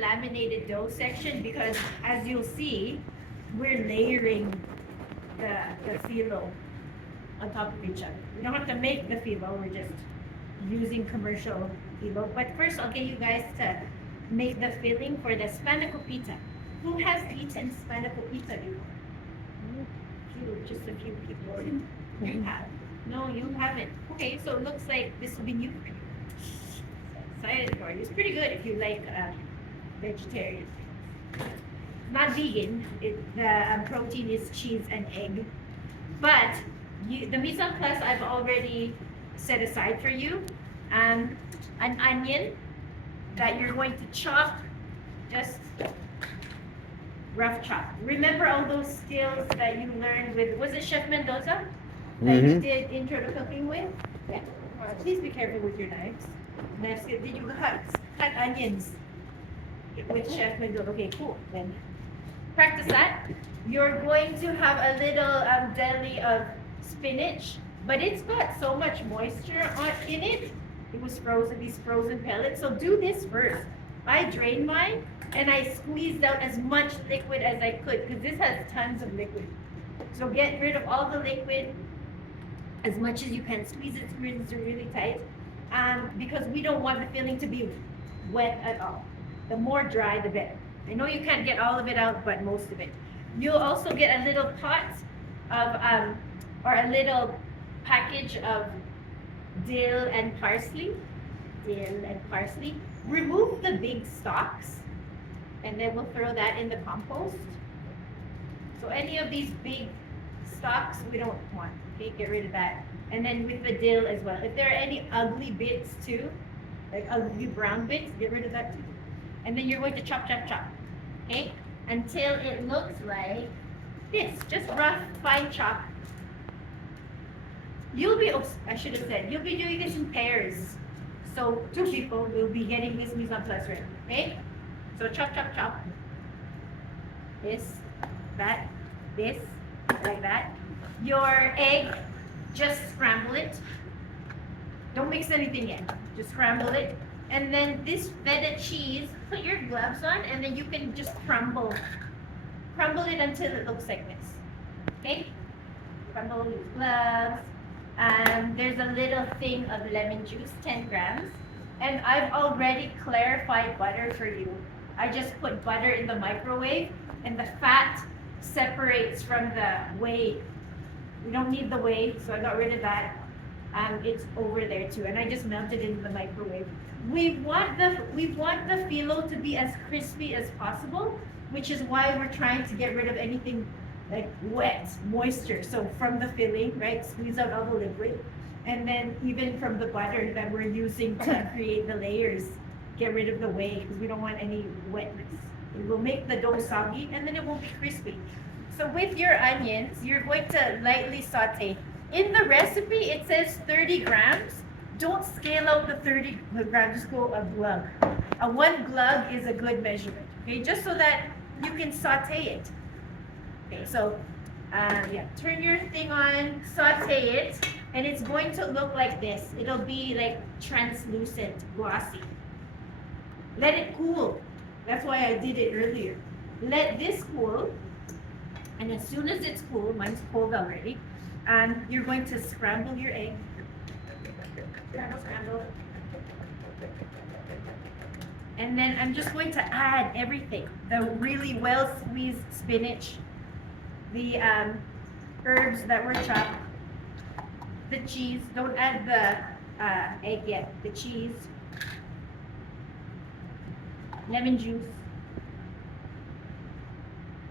laminated dough section because, as you'll see, we're layering the phyllo on top of each other. We don't have to make the phyllo, we're just using commercial phyllo. But first, I'll get you guys to make the filling for the spanakopita. Who has eaten spanakopita before? Just a few people. You have. No, you haven't. Okay, so it looks like this will be new for you. Excited for it. It's pretty good if you like vegetarian. Not vegan. The protein is cheese and egg. But the mise en place I've already set aside for you. An onion that you're going to chop, just rough chop. Remember all those skills that you learned with, was it Chef Mendoza that you did intro to cooking with? Yeah. Please be careful with your knives. Did you cut onions with Chef Mendoza? Okay, cool. Then practice that. You're going to have a little deli of spinach, but it's got so much moisture in it. It was frozen, these frozen pellets. So do this first. I drained mine and I squeezed out as much liquid as I could because this has tons of liquid. So get rid of all the liquid as much as you can. Squeeze it really tight because we don't want the filling to be wet at all. The more dry, the better. I know you can't get all of it out, but most of it. You'll also get a little pot of, or a little package of dill and parsley. Remove the big stalks, and then we'll throw that in the compost. So any of these big stalks we don't want. Okay, get rid of that. And then with the dill as well. If there are any ugly bits too, like ugly brown bits, get rid of that too. And then you're going to chop. Okay, until it looks like this. Just rough, fine chop. I should have said, you'll be doing this in pairs. So 2 people will be getting this mise en place ready, okay? So chop. This, that, this, like that. Your egg, just scramble it. Don't mix anything in, just scramble it. And then this feta cheese, put your gloves on, and then you can just crumble it until it looks like this, okay? Crumble with gloves. There's a little thing of lemon juice, 10 grams. And I've already clarified butter for you. I just put butter in the microwave and the fat separates from the whey. We don't need the whey, so I got rid of that. It's over there too. And I just melted it in the microwave. We want the phyllo to be as crispy as possible, which is why we're trying to get rid of anything like wet, moisture. So from the filling, right, squeeze out all the liquid. And then even from the butter that we're using to create the layers, get rid of the whey because we don't want any wetness. It will make the dough soggy and then it won't be crispy. So with your onions, you're going to lightly saute. In the recipe, it says 30 grams. Don't scale out the 30 grams, just go a glug. A 1 glug is a good measurement, okay? Just so that you can saute it. Okay, so yeah, turn your thing on, saute it, and it's going to look like this. It'll be like translucent, glossy. Let it cool. That's why I did it earlier. Let this cool, and as soon as it's cool, mine's cold already, you're going to scramble your egg. Scramble. And then I'm just going to add everything. The really well squeezed spinach, the herbs that were chopped, the cheese. Don't add the egg yet. The cheese, lemon juice.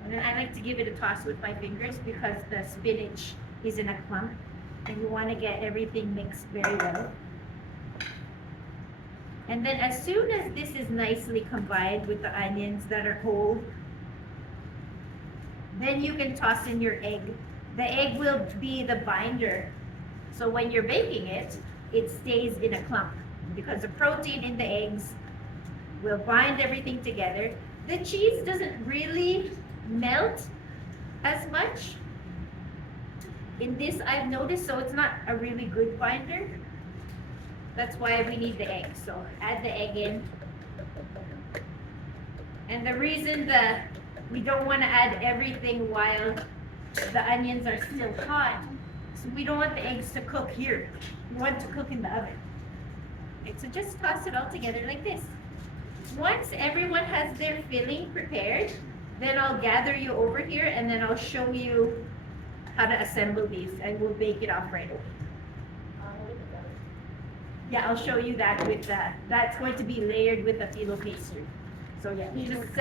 And then I like to give it a toss with my fingers because the spinach is in a clump and you want to get everything mixed very well. And then as soon as this is nicely combined with the onions that are cold, then you can toss in your egg. The egg will be the binder. So when you're baking it, it stays in a clump because the protein in the eggs will bind everything together. The cheese doesn't really melt as much in this, I've noticed, so it's not a really good binder. That's why we need the egg. So add the egg in. And the reason we don't want to add everything while the onions are still hot, so we don't want the eggs to cook here. We want to cook in the oven. Okay, so just toss it all together like this. Once everyone has their filling prepared, then I'll gather you over here and then I'll show you how to assemble these and we'll bake it off right away. Yeah, I'll show you that with that's going to be layered with the phyllo pastry. So yeah, you just